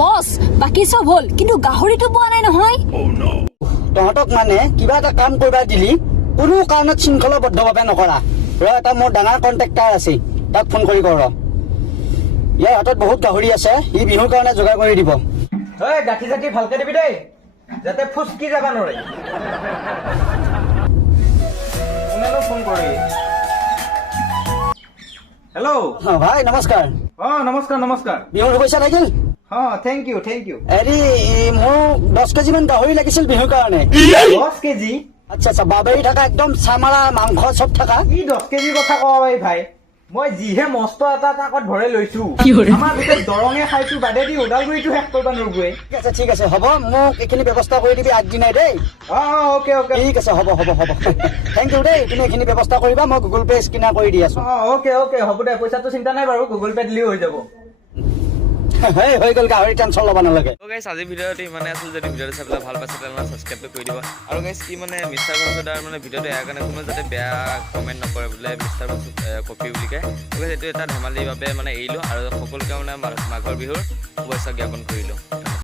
বস বাকি সব হল কিন্তু গাহৰিটো পোৱা নাই নহয় তহঁতক মানে কিবা এটা কাম কৰিবা দিলি কোনো কাৰণত শৃংখলাবদ্ধভাৱে নকৰা এটা মোৰ ডাঙৰ কণ্ট্ৰেক্টাৰ আছে তাক ফোন কৰি কৰ ইয়াৰ হাতত বহুত গাহৰি আছে ই বিহুৰ কাৰণে যোগাৰ কৰি দিব গাঠি চাঠি ভালকে দিবি দেই যাতে ফুচকি যাবা নৰে কোনেনো ফোন কৰি হেল্ল' ভাই নমস্কাৰ নমস্কাৰ নমস্কাৰ বিহুৰ শুভেচ্ছা থাকিল থেংক ইউ হেৰি মোক 10 কেজি মান গাহৰি লাগিছিল বিহুৰ কাৰণে 10 কেজি আচ্ছা বাবেৰি থকা একদম চামাৰা মাংস চব থকা ই 10 কেজিৰ কথা কব ভাই মই যিহে মস্ত এটা আগত ভৰাই লৈছো আমাৰ ভিতৰত দৰঙে খাইছো বাদে দি ওদালগুৰিটো শেষ কৰিবা নৰগৈ ঠিক আছে হ'ব মোক এইখিনি ব্যৱস্থা কৰি দিবি আগদিনাই দেই অকে ঠিক আছে হ'ব থেংক ইউ দেই তুমি এইখিনি ব্যৱস্থা কৰিবা মই গুগল পে স্কেনাৰ কৰি দি আছো অকে হ'ব দে পইচাটো চিন্তা নাই বাৰু গুগল পে দিলেও হৈ যাব হৈ গ'ল গাহৰি টেনশ্যন ল'ব নালাগে গাইছ আজি ভিডিঅ'টো ইমানে আছিল যদি ভিডিঅ'টো চাই পেলাই ভাল পাইছে তেনেহ'লে ছাবস্ক্ৰাইবটো কৰি দিব আৰু গাইছ কি মানে মিষ্টাৰ বংশদাৰ মানে ভিডিঅ'টো ইয়াৰ কাৰণে কোনো যাতে বেয়া কমেণ্ট নকৰে বোলে মিষ্টাৰ বংশ কপি বুলি কয় গতিকে এইটো এটা ধেমালিৰ বাবে মানে এৰিলোঁ আৰু সকলোকে মানে মাঘৰ বিহুৰ শুভেচ্ছা জ্ঞাপন কৰিলোঁ।